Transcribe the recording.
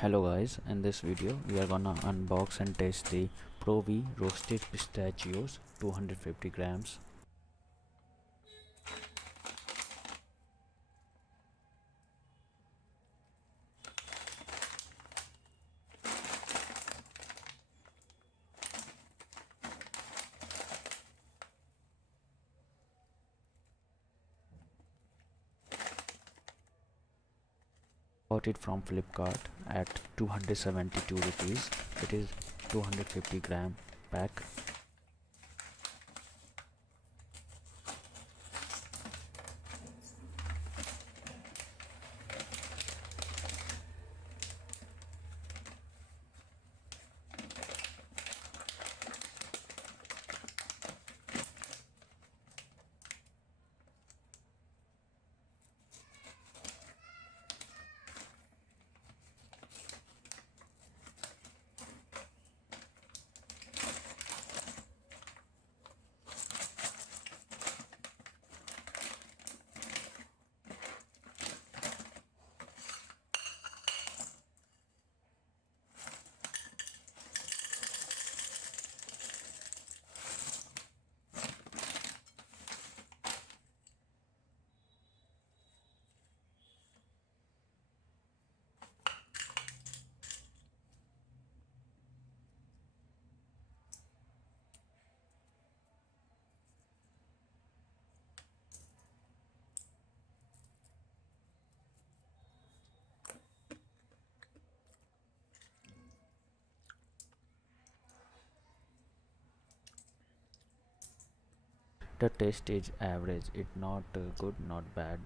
Hello guys, in this video we are gonna unbox and test the PROV roasted pistachios 250 grams. Bought it from Flipkart at 272 rupees. It is 250-gram pack. The taste is average. It's not good, not bad.